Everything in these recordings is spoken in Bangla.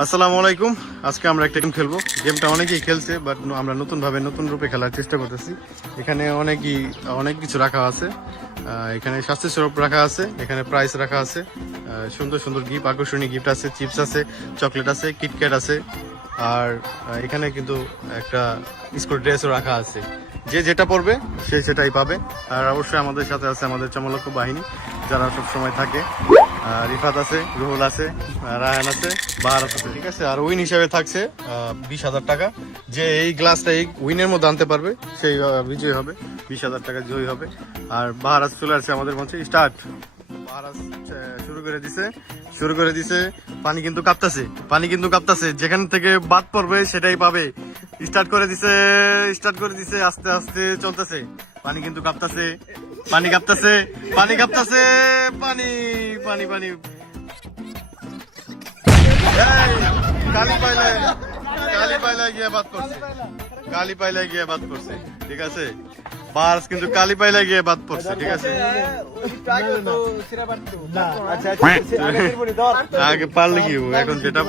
আসসালামু আলাইকুম। আজকে আমরা একটা গেম খেলব। গেমটা অনেকেই খেলছে বাট আমরা নতুন ভাবে নতুন রূপে খেলার চেষ্টা করতেছি। এখানে অনেকই, অনেক কিছু রাখা আছে। এখানে স্বাস্থ্য স্বরূপ রাখা আছে, এখানে প্রাইস রাখা আছে। সুন্দর সুন্দর গিফট আকর্ষণীয় গিফট আছে চিপস আছে চকলেট আছে কিটক্যাট আছে। আর এখানে কিন্তু একটা স্কুল ড্রেসও রাখা আছে। যে যেটা পড়বে সে সেটাই পাবে। আর অবশ্যই আমাদের সাথে আছে আমাদের চমলক্ষ বাহিনী। যারা সব সময় থাকে রিফাত আছে, রুহুল আছে রায়ান আছে, বাহার আছে। ঠিক আছে, আর উইন হিসেবে থাকছে বিশ হাজার টাকা। যে এই গ্লাসটা এই উইনের মধ্যে আনতে পারবে, সেই বিজয়ী হবে, বিশ হাজার টাকা জয়ী হবে। আর বাহারাজ চলে আসছে আমাদের মঞ্চে স্টার্ট বাহারাজ শুরু করে দিছে, শুরু করে দিছে, পানি কিন্তু কাঁপতাছে, পানি কিন্তু কাঁপতাছে, যেখান থেকে বাদ পড়বে সেটাই পাবে। স্টার্ট করে দিছে স্টার্ট করে দিছে, আস্তে আস্তে চলতেছে, পানি কিন্তু কাঁপতাছে। পানি কাঁপতেছে পানি কাঁপতেছে, পানি পানি পানি। কালি পাইলে, কালি পাইলাই গিয়ে বাদ করছে কালি পাইলাই গিয়ে বাদ করছে ঠিক আছে? বার্স কিন্তু কালি পাইলে গিয়ে বাদ পড়ছে ঠিক আছে? আগে পারলে কি এখন যেটা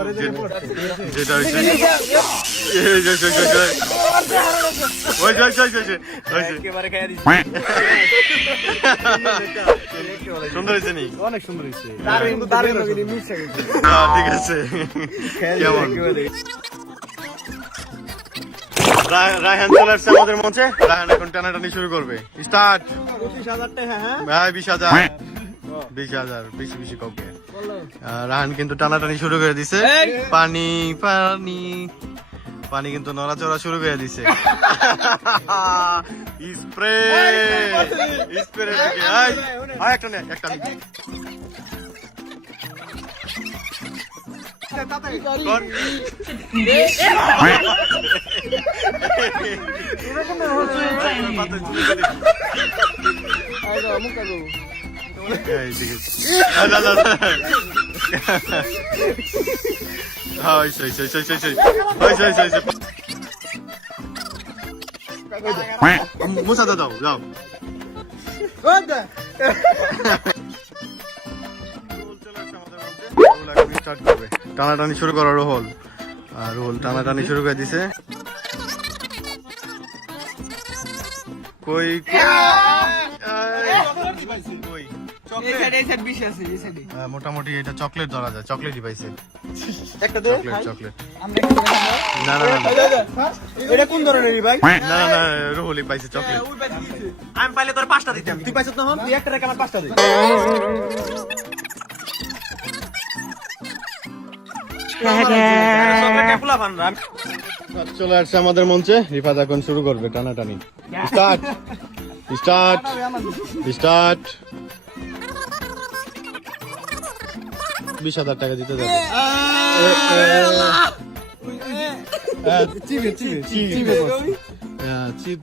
যেটা হয়েছে এই যে, এই যে, এই যে, এই যে। ওই যে, ওই যে, ওই যে, ওই যে, ওই যে। সুন্দর হয়েছে নি? অনেক সুন্দর হয়েছে। হ্যাঁ, ঠিক আছে। কেমন? রায়হান চলে আসছে আমাদের মঞ্চে। রায়হান এখন টানাটানি শুরু করবে। স্টার্ট ভাই বিশ হাজার। বিশ হাজার বেশি বেশি কাউকে রাহান কিন্তু টানাটানি শুরু করে দিছে। পানি পানি। পানি কিন্তু নড়াচড়া শুরু করে দিছে। স্প্রে একটা নে একটা মুছাতে দাও যাও স্টার্ট করবে টানাটানি শুরু করো রোহল। আর রোহল টানাটানি শুরু করে দিছে। কই? আহ, মোটামুটি এটা চকলেট ধরা যায় চকলেটই পাইছে। Chocolate chocolate. না না না না। এটা কোন ধরনের ভাই? না না না পাইছে চকলেট। আমি পাইলে তোর পাঁচটা দিতাম। তুই পাইছিস না হন তুই একটা রেখে আমার পাঁচটা চলে আসছে আমাদের মঞ্চে। রিফাত এখন শুরু করবে টানাটানি। স্টার্ট স্টার্ট স্টার্ট বিশ হাজার টাকা দিতে যাবে।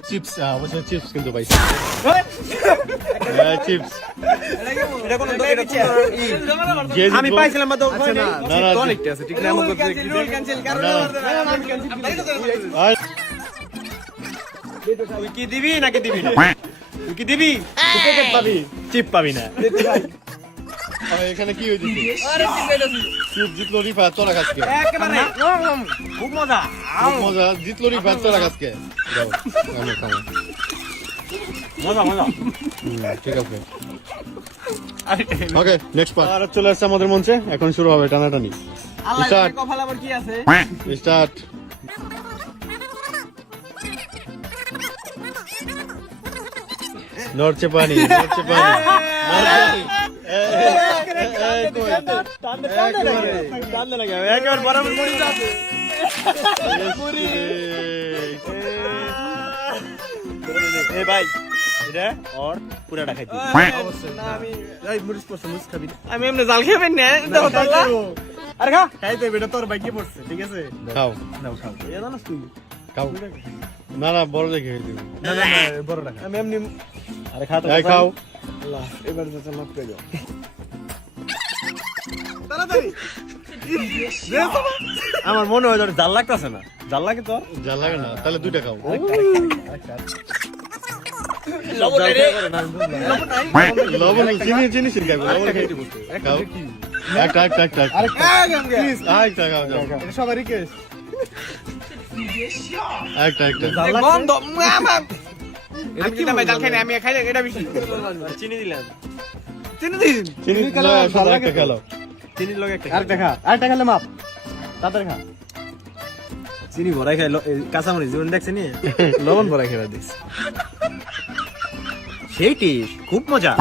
চিপস অবশ্যই চিপস কিন্তু পাইছি চিপস। এটা কোন আমি পাইছিলাম বা তো না, না, অনেকটা আছে ঠিক না আমাকে আর তুই কি দিবি নাকি দিবি না? তুই কি দিবি? পাবি চিপ পাবি না। আর এখানে কি হয়েছে? চিপ জিতলো রিফাত তোরা কাজকে খুব মজা। খুব মজা জিতলো তোরা কাজকে খামো মজা মজা। ঠিক আছে। ওকে নেক্সট পার্ট আর চলে আসছে আমাদের মঞ্চে এখন শুরু হবে টানাটানি স্টার্ট কপাল আবার কি আছে স্টার্ট নড়ছে পানি নড়ছে পানি নড়ছে- আমি এমনি জাল খেয়ে না দেখো তাল্লা আরে খা। খাইতে বেটা তোর ভাই পড়ছে ঠিক আছে? খাও। নাও খাও। এ জানাস তুই? খাও। না না বড় দেখে খেয়ে দিবি। না না না বড় রাখা। আমি এমনি আরে খা তো খাও। আল্লাহ এবার যাতে মাফ করে দাও তাড়াতাড়ি। আমার মনে হয় জাল লাগতেছে না। জাল লাগে তোর যা লাগে না তাহলে দুইটা খাও। লবণ চিনি চিনি চিনি লবণ খাই খাও। একটা একটা একটা একটা আরেকটা। Please, আরেকটা খাও যাও এটা সবার রিকোয়েস্ট একটা একটা গন্ধ আমার আমি কিন্তু ভাই জাল খাই আমি খাইলে এটা বেশি। চিনি দিলাম। চিনি দিন। চিনি খেলো, সাদা একটা খেলো। চিনির লগে একটা আরেকটা খা আরেকটা খেলে মাপ। তাড়াতাড়ি খা। চিনি ভরাই খাই কাঁচামরিচ জীবন দেখছে নি লবণ ভরা খেলা দিস। সেই টেস্ট খুব মজা।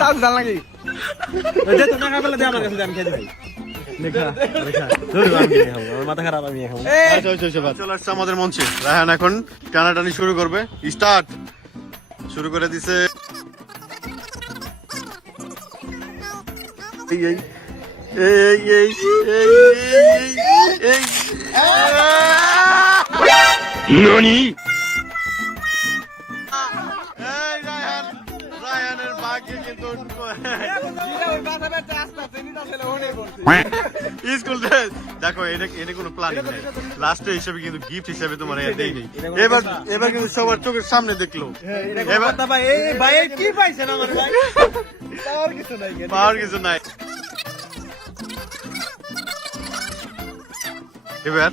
তাও জাল লাগে। দে তো না খাবে দে আমার কাছে আমি খেয়ে দিই দেখা দেখা ধরো আমি নিয়ে খাব আমার মাথা খারাপ আমি নিয়ে খাব। বাস। চলে আসছে আমাদের মঞ্চে। রায়হান এখন টানাটানি শুরু করবে। স্টার্ট শুরু করে দিছে। এই এই এই এই এই এই রায়হানের ভাগ্যে কিন্তু স্কুল দেখো এটা এটা কোনো প্ল্যানিং নেই। লাস্টে হিসেবে কিন্তু গিফট হিসেবে তোমার দেই এবার এবার কিন্তু সবার চোখের সামনে দেখল। এবার ভাই। এই ভাই এই কি পাইছেন আমার ভাই? আর কিছু নাই পাওয়ার কিছু নাই। এবার?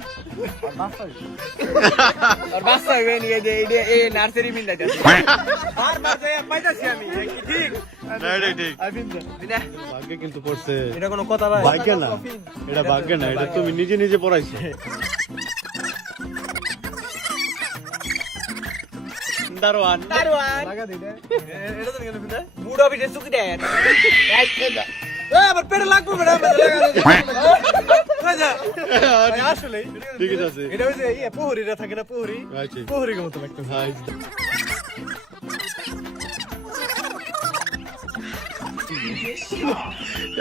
আর বাচ্চা হইবে নি এই যে এই এই নার্সারি দাইতে বারবার যাই পাইতাছি আমি কি ঠিক? না, এটাই ঠিক। দিনা ভাগ্যে কিন্তু পড়ছে। এটা কোনো কথা ভাই ভাগ্যে না। এটা ভাগ্যে না এটা তুমি নিজে নিজে পড়াইছো। দারোয়ান। দারওয়ান লাগা দে দে এটা তো কেন বিন্দা বুড়ো বিটে সুকি দেন এ আবার পেটে লাগবে আসলে ঠিক আছে এটা হইছে ইয়ে প্রহরীরা থাকে না প্রহরী আচ্ছা প্রহরীর মতো লাগতো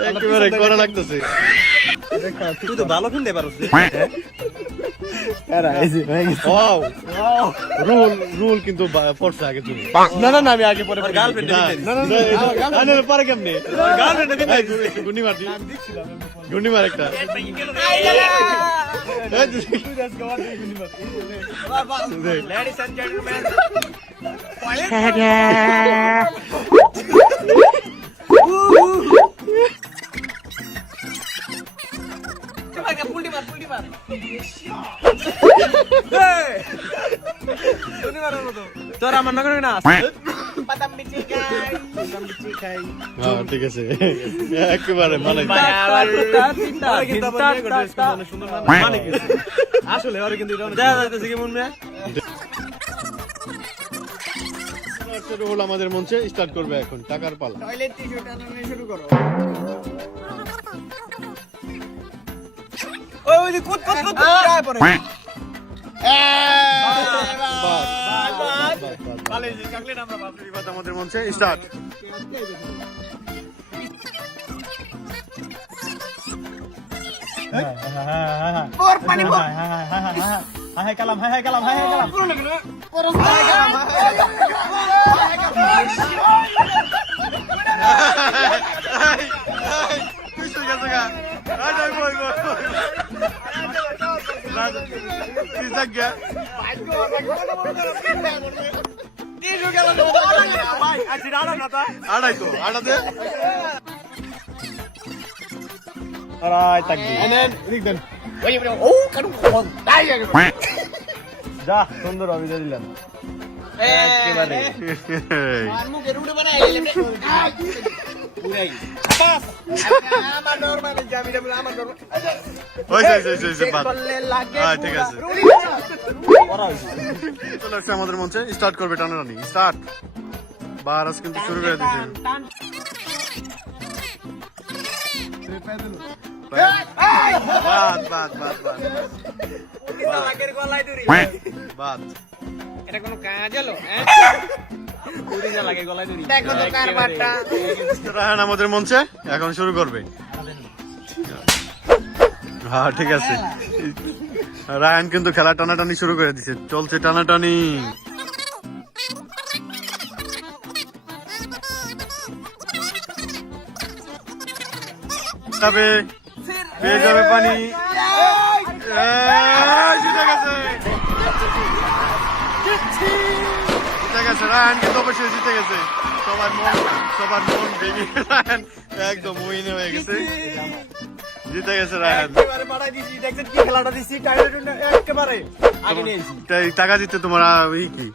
একেবারে করা লাগতেছে তুই তো ভালো কিনতে পারছিস হয়ে রুল রুল কিন্তু পড়ছে আগে তুমি না না না আমি আগে পরে গার্লফ্রেন্ড না, না, না, পারে কেমনে গার্লফ্রেন্ড গুন্ডি মার দি। গুন্ডি মার একটা। লেডিস এন্ড জেন্টলম্যান তোর আমার নগর না বিচি বিচি খাই হ্যাঁ, ঠিক আছে একেবারে মানে? মানে আসলে ওরা কিন্তু এটা দেখা যাইতেছে কি মন মেয়ে রুল আমাদের মঞ্চে স্টার্ট করবে এখন টাকার পালা টয়লেট শুরু করো ওই ওই কুত কুত কুত যায় পরে বাস, বাস, বাস, বাস। ভালো হয়েছে চকলেট আমরা বাপ বিবাদ আমাদের মঞ্চে স্টার্ট কালাম হাই হাই কালাম গেছে গা আড়াই তো আড়াতে আরাই তাকবি এনেন এদিক দেন। ও কারু যা সুন্দর অভিযোগ দিলাম। একেবারে। মুখে বানাই পুরাই হ্যাঁ, আমাদের মঞ্চে। স্টার্ট করবে টানা টানাটানি। স্টার্ট। বারাস কিন্তু শুরু করে টান বাদ বাদ বাদ বাদ লাগের গলায় দড়ি বাদ এটা কোনো কাজ হলো হ্যাঁ? পুরি যা লাগে গলায় দড়ি দেখো তো কারবারটা রাহান আমাদের মঞ্চে? এখন শুরু করবে। হ্যাঁ ঠিক আছে। রায়ান কিন্তু খেলা টানাটানি শুরু করে দিছে। চলছে টানাটানি। যাবে। পেয়ে যাবে পানি। জিতে গেছে। জিতে গেছে। রায়ান কিন্তু অবশ্যই জিতে গেছে। সবার মন সবার মন ভেঙে রায়হান একদম উইনে হয়ে গেছে। জিতে গেছে রায়হান টাকা দিতে তোমার আহ, ই কি?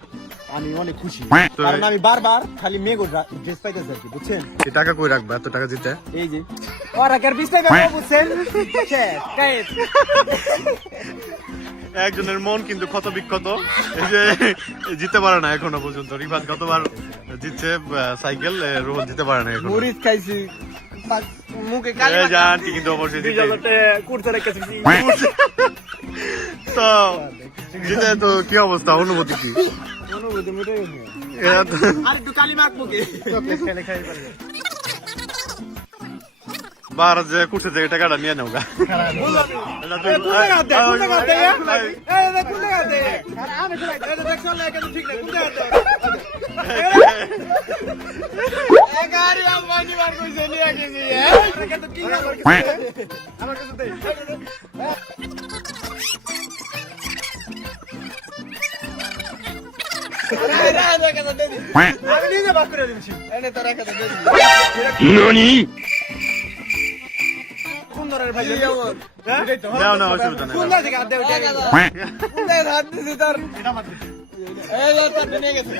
আমি অনেক খুশি। কারণ আমি বারবার খালি মেগো ড্রেস পাইতেছি আর কি বুঝছেন? এই টাকা কই রাখবা? এত টাকা জিতে এই যে। ওরা কার বিস্তাই ব্যাপার বুঝছেন? একজনের মন কিন্তু ক্ষত বিক্ষত এই যে জিতে পারে না এখনও পর্যন্ত। রিফাত গতবার জিতছে সাইকেল রোহন জিতে পারে না এখনও। মরিচ খাইছি। মুখে কালি এই যে আন্টি কিন্তু অবশ্যই জিতে। কুর্তা রেখেছি। তো জিতে তো কি অবস্থা? অনুভূতি কি? বার যে কুঠে থেকে টাকাটা নিয়ে নাও গা এটা আমার কাছে দে আমি নিজে বাক করে দিচ্ছি এনে তোর একটা দে কোন ধরনের ভাই দাও না অসুবিধা কোন নেই জায়গা থেকে হাত দে ওটা দে হাত দিছি তোর এই যে তোর নিয়ে গেছে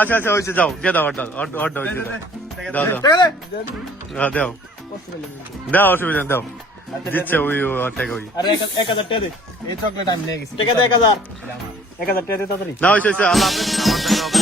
আচ্ছা আচ্ছা হয়েছে যাও দিয়ে দাও অর্ডার অর্ডার হয়েছে দাও দাও ঠিক দাও দাও অসুবিধা দাও দিচ্ছে ওই টাকা ওই আরে এক এক হাজার। টাকা দে এই চকলেট আমি নিয়ে গেছি টাকা দে এক হাজার। এক হাজার টাকা দে তাড়াতাড়ি। না হয়েছে আল্লাহ হাফেজ। আমার